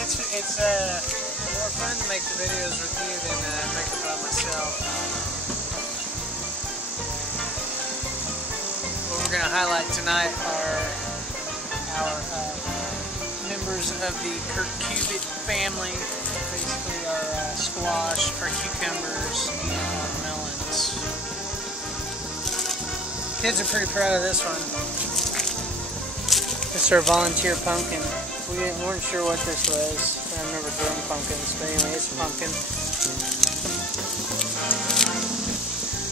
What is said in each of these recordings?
It's more fun to make the videos with you than make them by myself. What we're going to highlight tonight are our members of the cucurbit family. Basically our squash, our cucumbers, and our melons. Kids are pretty proud of this one. This is our volunteer pumpkin. We weren't sure what this was. I've never grown pumpkins, but anyway, it's a pumpkin.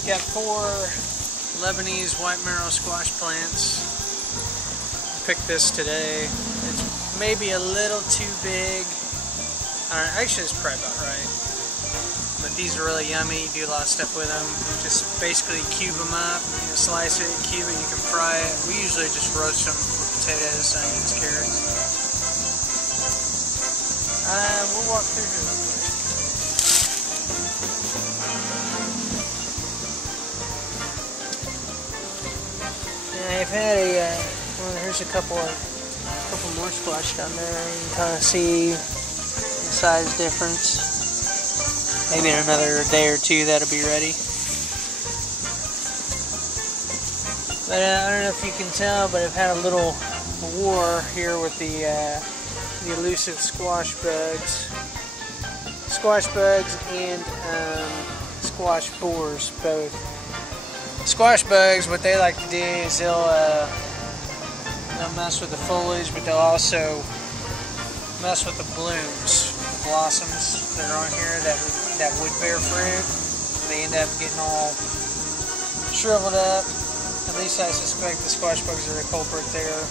Got 4 Lebanese white marrow squash plants. I picked this today. It's maybe a little too big. Actually, it's probably about right. But these are really yummy. You do a lot of stuff with them. Just basically cube them up, slice it, cube it. You can fry it. We usually just roast them with potatoes, onions, carrots. We'll walk through here real quick. Yeah, I've had well, here's a couple more squash down there. You can kind of see the size difference. Maybe in another day or two that'll be ready. But I don't know if you can tell, but I've had a little war here with the elusive squash bugs. Squash bugs and squash borers, both. Squash bugs, what they like to do is they'll mess with the foliage, but they'll also mess with the blooms, the blossoms that are on here that would bear fruit. They end up getting all shriveled up. At least I suspect the squash bugs are the culprit there.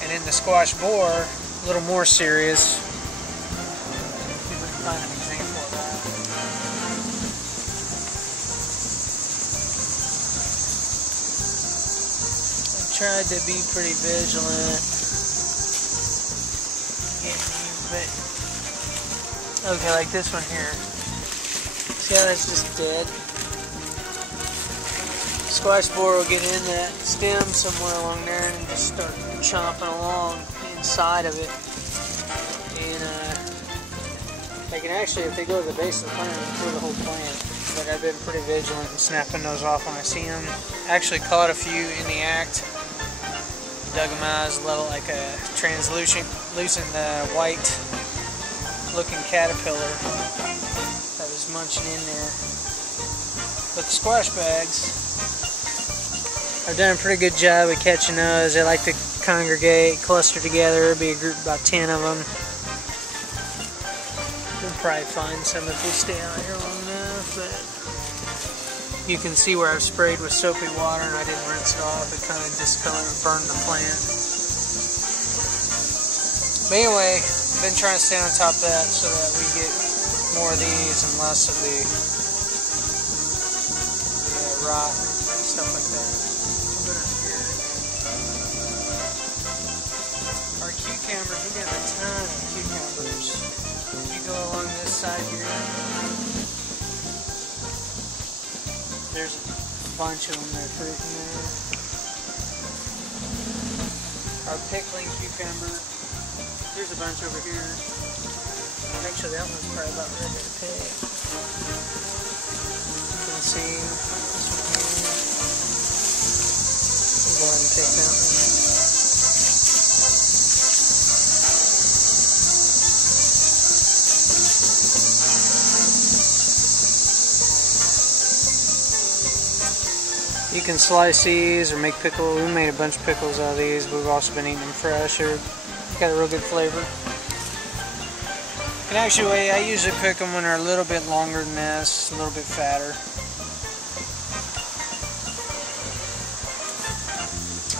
And in the squash borer, a little more serious. See if we can find an example of that. I tried to be pretty vigilant. Okay, like this one here. See how that's just dead? Squash borer will get in that stem somewhere along there and just start chomping along inside of it. And they can actually, if they go to the base of the plant, they can kill the whole plant. But I've been pretty vigilant in snapping those off when I see them. Actually caught a few in the act. Dug them out as little, like a translucent white looking caterpillar that was munching in there. But the squash bags, I've done a pretty good job of catching those. They like to congregate, cluster together. It'll be a group of about 10 of them. We'll probably find some if we stay out here long enough, but you can see where I've sprayed with soapy water and I didn't rinse it off. It kind of discolored and burned the plant. But anyway, I've been trying to stay on top of that so that we get more of these and less of the rot and stuff like that. Our cucumbers, we got a ton of cucumbers. If you go along this side here, there's a bunch of them that are fruiting there. Our pickling cucumber, there's a bunch over here. Actually, that one's probably about ready to pick. You can see this one here. We'll go ahead and pick that one. You can slice these or make pickles. We made a bunch of pickles out of these. We've also been eating them fresh. They've got a real good flavor. And actually, I usually pick them when they're a little bit longer than this, a little bit fatter.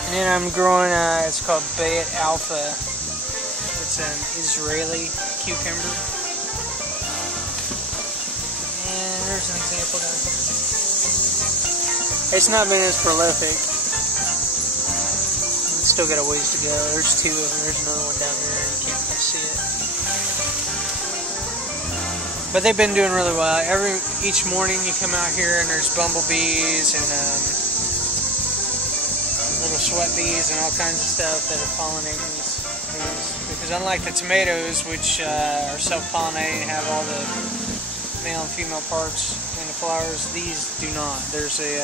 And then I'm growing, it's called Bayat Alpha. It's an Israeli cucumber. And there's an example down here. It's not been as prolific. It's still got a ways to go. There's 2 of them. There's another one down there. You can't really see it. But they've been doing really well. Each morning you come out here and there's bumblebees and little sweat bees and all kinds of stuff that are pollinating these because Because unlike the tomatoes, which are self-pollinating and have all the male and female parts in the flowers, these do not. There's a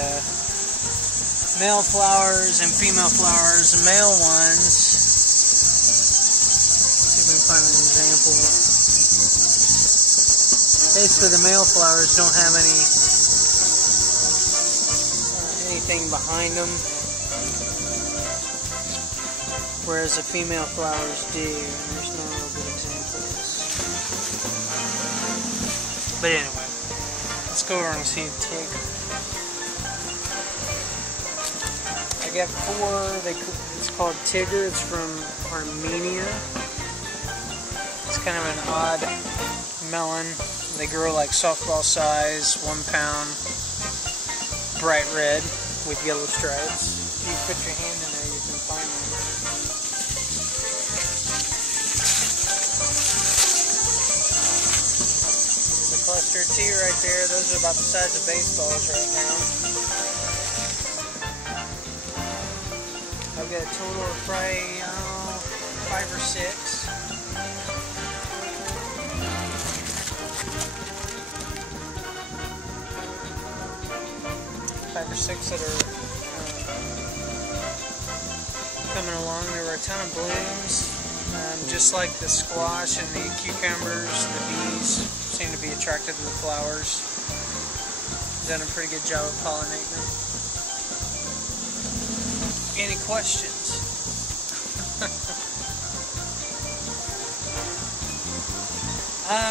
male flowers and female flowers. The male ones, see if we can find an example. Basically, the male flowers don't have anything behind them, whereas the female flowers do. There's no real good example of this. But anyway, let's go over and see a tig. I got 4. It's called Tigger. It's from Armenia. It's kind of an odd melon. They grow like softball size, 1 pound, bright red with yellow stripes. If you put your hand in there, you can find them. There's a cluster of 2 right there. Those are about the size of baseballs right now. I've got a total of probably 5 or 6. 5 or 6 that are coming along. There were a ton of blooms, just like the squash and the cucumbers. The bees seem to be attracted to the flowers. Done a pretty good job of pollinating them. Any questions?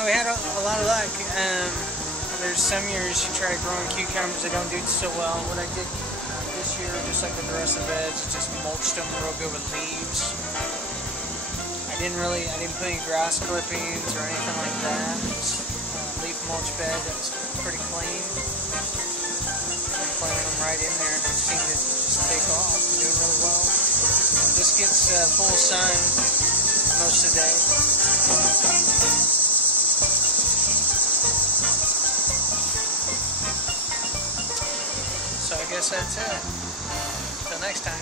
We had a lot of luck. There's some years you try growing cucumbers, they don't do so well. What I did this year, just like with the rest of the beds, is just mulched them real good with leaves. I didn't put any grass clippings or anything like that. Just leaf mulch bed that was pretty clean. I'm planting them right in there, and they seem to just take off. They're doing really well. This gets full sun most of the day. So I guess that's it. Until next time.